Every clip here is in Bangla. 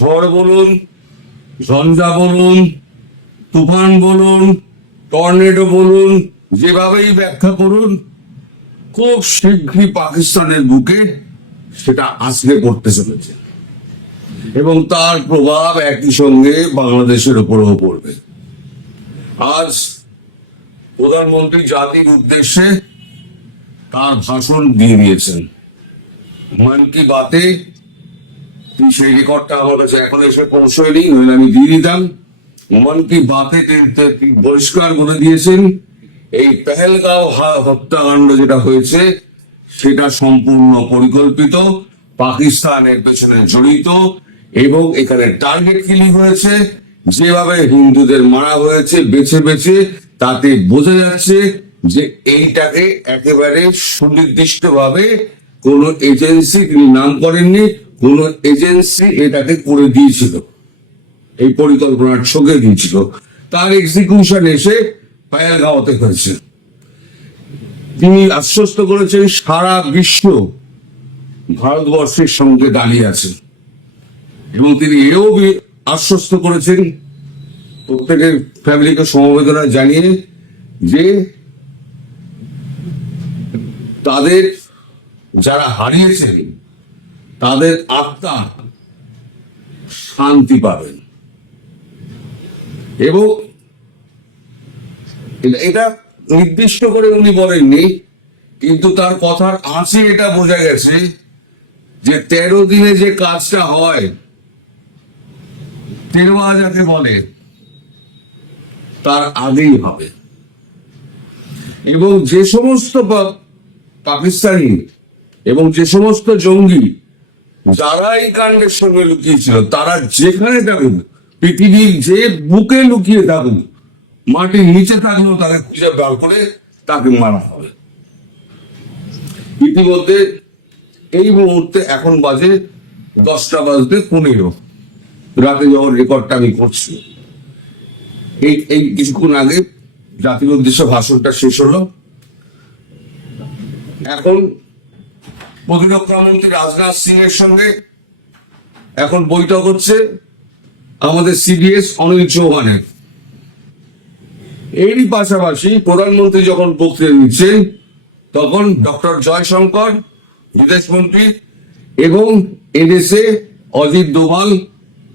ঝড় বলুন, ঝঞ্ঝা বলুন, তুফান বলুন, টর্নেডো বলুন, যেভাবেই ব্যাখ্যা করুন, খুব শীঘ্রই পাকিস্তানের বুকে সেটা আছড়ে পড়তে চলেছে। এবং তার প্রভাব একই সঙ্গে বাংলাদেশের উপরেও পড়বে। আজ প্রধানমন্ত্রী জাতির উদ্দেশ্যে তার ভাষণ দিয়ে দিয়েছেন। মন কি বাতে তুই সেই রেকর্ডটা আমার কাছে এখন এসে পৌঁছয়নি, নইলে আমি দিয়ে দিতাম। মন কি বাতে পরিষ্কার বলে দিয়েছেন। এই পেহেলগাঁও হত্যাকাণ্ড যেটা হয়েছে, সেটা সম্পূর্ণ পরিকল্পিত, পাকিস্তানের পেছনে জড়িত এবং এখানে টার্গেট কিলিং হয়েছে। যেভাবে হিন্দুদের মারা হয়েছে, বেছে বেছে, তাতে বোঝা যাচ্ছে যে এইটাকে একেবারে সুনির্দিষ্ট ভাবে কোন এজেন্সি তিনি নাম করেননি কোন এজেন্সি এটাকে করে দিয়েছিল। এই পরিকল্পনার ছকে দিয়েছিল। তার এক্সিকিউশন এসে পায়ালগাঁওতে হয়েছে। তিনি আশ্বস্ত করেছেন সারা বিশ্ব ভারতবর্ষের সঙ্গে দাঁড়িয়ে আছে। এবং তিনি এও আশ্বস্ত করেছেন প্রত্যেকের ফ্যামিলিকে সমবেদনা জানিয়ে যে তাদের যারা হারিয়েছেন তাদের আত্মা শান্তি পাবেন। এবং এটা- নির্দিষ্ট করে উনি বলেননি, কিন্তু তার কথার আঁচে এটা বোঝা গেছে যে তেরো দিনে যে কাজটা হয় তেরোয়া যাকে বলে, তার আগেই হবে। এবং যে সমস্ত পাকিস্তানি এবং যে সমস্ত জঙ্গি যারা এই কাণ্ডের সঙ্গে লুকিয়েছিল, তারা যেখানে থাকুক, পৃথিবীর যে বুকে লুকিয়ে থাকুক, মাটির নিচে থাকলেও তাকে খুঁজে বার করে তাকে মারা হবে। ইতিমধ্যে এই মুহূর্তে এখন বাজে দশটা বাজতে পনেরো। রাতে যখন রেকর্ডটা আমি করছি, এই এই কিছুক্ষণ আগে জাতির উদ্দেশ্যে ভাষণটা শেষ হলো। এখন প্রতিরক্ষা মন্ত্রী রাজনাথ সিং এর সঙ্গে এখন বৈঠক হচ্ছে আমাদের সিডিএস অনিল চৌহানের। এরই পাশাপাশি প্রধানমন্ত্রী যখন বক্তৃতা দিচ্ছেন, তখন ডক্টর জয়শঙ্কর বিদেশমন্ত্রী এবং এনএসএ অজিত দোভাল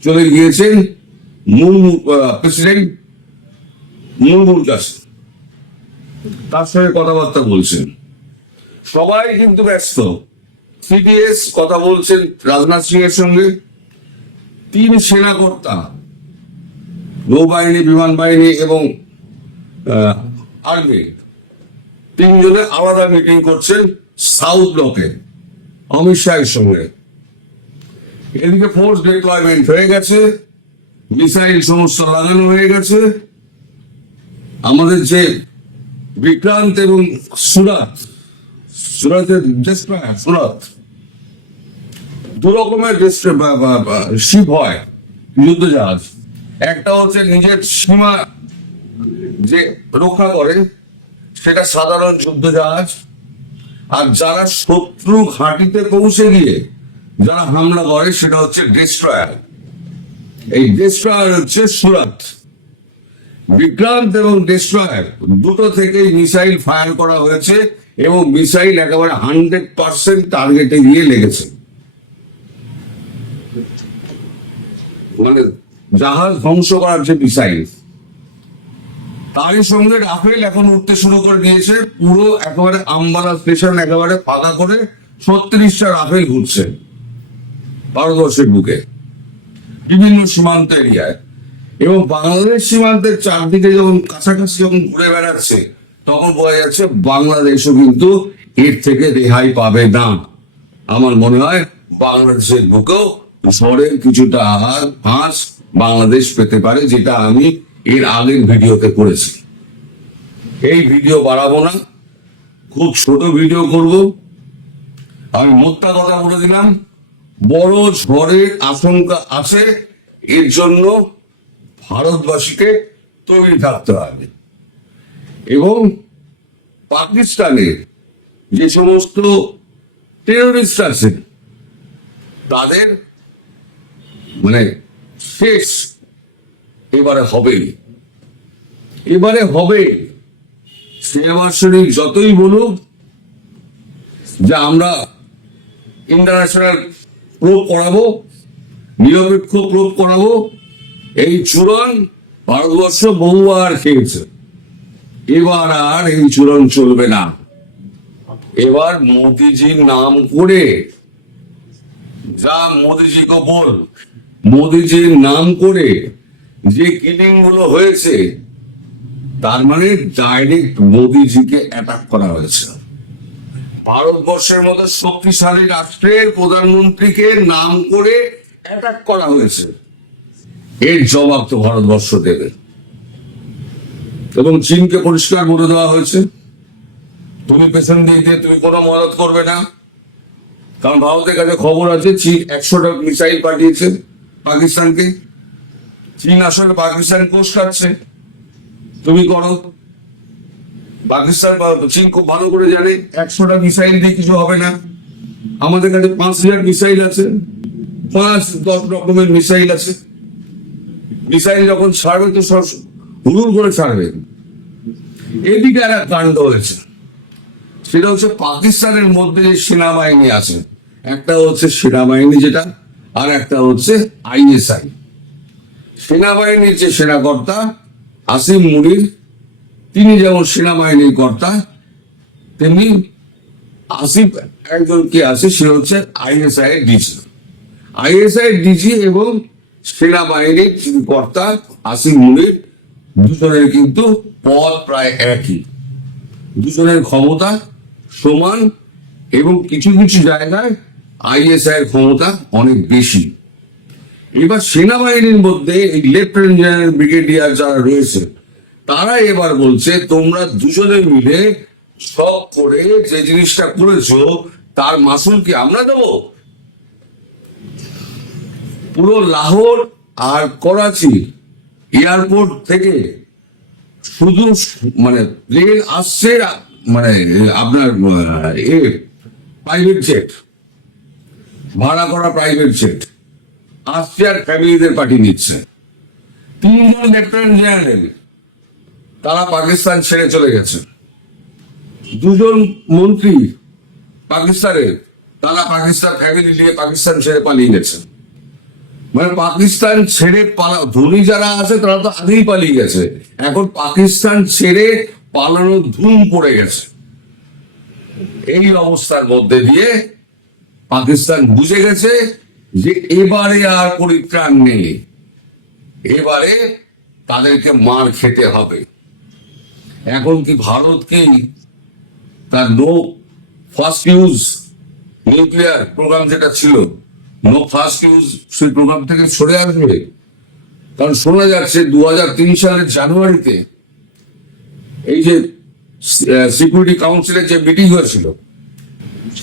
চলে গিয়েছেন, মুর্মু প্রেসিডেন্ট মুর্মুর কাছে। তার সঙ্গে কথাবার্তা বলছেন। সবাই কিন্তু ব্যস্ত। সিডিএস কথা বলছেন রাজনাথ সিং এর সঙ্গে। তিন সেনাকর্তা, নৌবাহিনী বিমান বাহিনী এবং আর্মি, তিনজনে আলাদা মিটিং করছেন সাউথ ব্লকে, অমিত শাহের সঙ্গে। এদিকে ফোর্স ডিপ্লয়মেন্ট হয়ে গেছে, মিসাইল সমস্যা লাগানো হয়ে গেছে। আমাদের যে বিক্রান্ত এবং সুরাত, সুরাতের, সুরাত দু রকমের শিপ হয়, যুদ্ধ জাহাজ। একটা হচ্ছে নিজের সীমা যে রক্ষা করে, সেটা সাধারণ যুদ্ধ জাহাজ। আর যারা শত্রু ঘাঁটিতে পৌঁছে গিয়ে যারা হামলা করে, সেটা হচ্ছে ডেস্ট্রয়ার এই ডেস্ট্রয়ার হচ্ছে সুরাত। বিক্রান্ত এবং ডেস্ট্রয়ার দুটো থেকেই মিসাইল ফায়ার করা হয়েছে এবং মিসাইল একেবারে হান্ড্রেড পার্সেন্ট টার্গেটে গিয়ে লেগেছে। মানে জাহাজ ধ্বংস করার যে মিসাইল তারই সঙ্গে রাফেল এখন উঠতে শুরু করে দিয়েছে, পুরো একেবারে আম্বালা স্টেশন একেবারে ফাঁকা করে ছত্রিশটা রাফেল ঘুরছে ভারতবর্ষের বুকে, বিভিন্ন সীমান্ত এরিয়ায়। এবং বাংলাদেশ সীমান্তের চারদিকে যখন কাছাকাছি যখন ঘুরে বেড়াচ্ছে, তখন বোঝা যাচ্ছে বাংলাদেশও কিন্তু এর থেকে রেহাই পাবে না। আমার মনে হয় বাংলাদেশের বুকেও ঝড়ের কিছুটা ফাঁস বাংলাদেশ পেতে পারে, যেটা আমি এর আগের ভিডিওতে করেছি। এই ভিডিও বাড়াবো না। খুব ছোট ভিডিও করব। আমি মোদ্দা কথা বলে দিলাম। বড় ঝড়ের আশঙ্কা আছে, এর জন্য ভারতবাসীকে তৈরি থাকতে হবে। এবং পাকিস্তানের যে সমস্ত টেরোরিস্ট আছে, তাদের মানে শেষ। এবারে হবেই। এবারে হবে। সিনেমা যতই বলুক যে আমরা ইন্টারন্যাশনাল প্রোভ করাবো, নিরপেক্ষ প্রোভ করাবো, এই চূড়ন ভারতবর্ষ বহুবার খেয়েছে। এবার আর এই চূড়ন চলবে না। এবার মোদিজির নাম করে যা মোদিজি কো বল মোদিজির নাম করে যে কিলিংগুলো হয়েছে, তার মানে ডাইরেক্ট মোদিজিকে অ্যাটাক করা হয়েছে। ভারতবর্ষের মতো শক্তিশালী রাষ্ট্রের প্রধানমন্ত্রীকে নাম করে অ্যাটাক করা হয়েছে। এর জবাব তো ভারতবর্ষ দেবে। এবং চীনকে পরিষ্কার বলে দেওয়া হয়েছে, তুমি পেছন দিয়ে দিয়ে তুমি কোনো মদত করবে না। কারণ ভারতের কাছে খবর আছে, চীন একশোটা মিসাইল পাঠিয়েছে। পাকিস্তানকে? চীন আসলে পাকিস্তান কোষ খাচ্ছে। তুমি করো। পাকিস্তান চীন খুব ভালো করে জানে, একশোটা মিসাইল দিয়ে কিছু হবে না। আমাদের কাছে পাঁচ হাজার মিসাইল আছে, পাঁচ দশ রকমের মিসাইল আছে। মিসাইল যখন ছাড়বে তো সব হুড়ুর করে ছাড়বে। এদিকে একটা কাণ্ড হয়েছে। সেটা হচ্ছে পাকিস্তানের মধ্যে যে সেনাবাহিনী আছে, একটা হচ্ছে সেনাবাহিনী যেটা আর একটা হচ্ছে আইএসআই। সেনাবাহিনীর যে সেনাকর্তা আসিম মুনির, তিনি যেমন সেনাবাহিনীর কর্তা, তেমনি আসিফ একজন কি আছে, সে হচ্ছে আইএসআই এর ডিজি। আইএসআই ডিজি এবং সেনাবাহিনীর কর্তা আসিম মুনির, দুজনের কিন্তু পদ প্রায় একই। দুজনের ক্ষমতা সমান এবং কিছু কিছু জায়গায় আইএসআই এর ক্ষমতা অনেক বেশি। এবার সেনাবাহিনীর মধ্যে এই লেফটেন্যান্ট জেনারেল ব্রিগেডিয়ার যারা রয়েছে, তারা এবার বলছে, তোমরা দুজনে মিলে সব করে যে জিনিসটা করেছ, তার মাসুল কি আমরা দেবো? পুরো লাহোর আর করাচি এয়ারপোর্ট থেকে শুধু মানে প্লেন আসছে মানে আপনার এ প্রাইভেট জেট। ভাড়া করা প্রাইভেট জেট আসছে আর ফ্যামিলিদের পাঠিয়ে নিচ্ছে তিনজন লেফটেন্যান্ট জেনারেল তারা পাকিস্তান ছেড়ে চলে গেছে। দুজন মন্ত্রী পাকিস্তানের তারা পাকিস্তান ফ্যামিলি নিয়ে পাকিস্তান ছেড়ে পালিয়ে গেছে। মানে পাকিস্তান ছেড়ে পালা, ধনী যারা আছে, তারা তো আগেই পালিয়ে গেছে। এখন পাকিস্তান ছেড়ে পালানোর ধুম পড়ে গেছে। এই অবস্থার মধ্যে দিয়ে পাকিস্তান বুঝে গেছে যে এবারে আর পরিত্রাণ নেই। এবারে তাদেরকে মার খেতে হবে। এখন কি ভারত কি তার no first use nuclear program যেটা ছিল নো ফার্স্ট ইউজ সেই প্রোগ্রাম থেকে সরে আসবে? কারণ শোনা যাচ্ছে দু হাজার তিন সালের জানুয়ারিতে এই যে সিকিউরিটি কাউন্সিলের যে মিটিং হয়েছিল,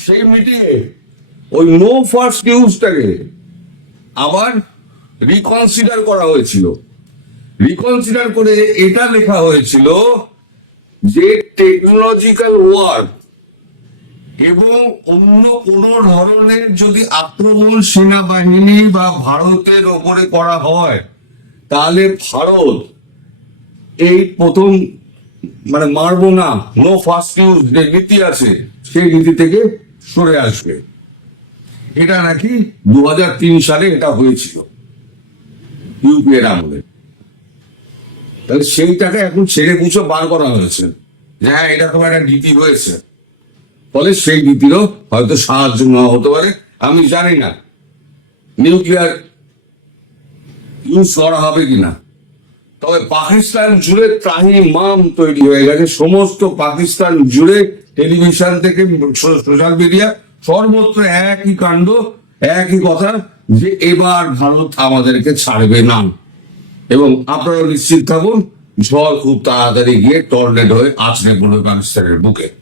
সেই মিটিংয়ে ওই নো ফার্স্ট ইউজটাকে আবার রিকনসিডার করা হয়েছিল। রিকনসিডার করে এটা লেখা হয়েছিল যে টেকনোলজিক্যাল ওয়ার্ক এবং অন্য কোন ধরনের যদি আক্রমণ সেনাবাহিনী বা ভারতের ওপরে করা হয়, তাহলে ভারত এই প্রথম মানে মারবো না। নো ফার্স্ট ইউজ যে নীতি আছে, সেই নীতি থেকে সরে আসবে। এটা নাকি দু হাজার তিন সালে এটা হয়েছিল ইউপিএর আমলে। তাহলে সেইটাকে এখন ছেড়ে পুছো বার করা হয়েছে। হ্যাঁ এটা তোমার একটা নীতি হয়েছে। ফলে সেই নীতিরও হয়তো সাহায্য নেওয়া হতে পারে। আমি জানি না। নিউক্লিয়ার ইউজ করা হবে কিনা। তবে পাকিস্তান জুড়ে ত্রাহি মাম তৈরি হয়ে গেছে। সমস্ত পাকিস্তান জুড়ে টেলিভিশন থেকে সোশ্যাল মিডিয়া সর্বত্র একই কাণ্ড, একই কথা যে এবার ভারত আমাদেরকে ছাড়বে না। এবং আপনারা নিশ্চিত থাকুন, ঝড় খুব তাড়াতাড়ি গিয়ে টর্নেড হয়ে আছড়ে পড়বে পাকিস্তানের বুকে।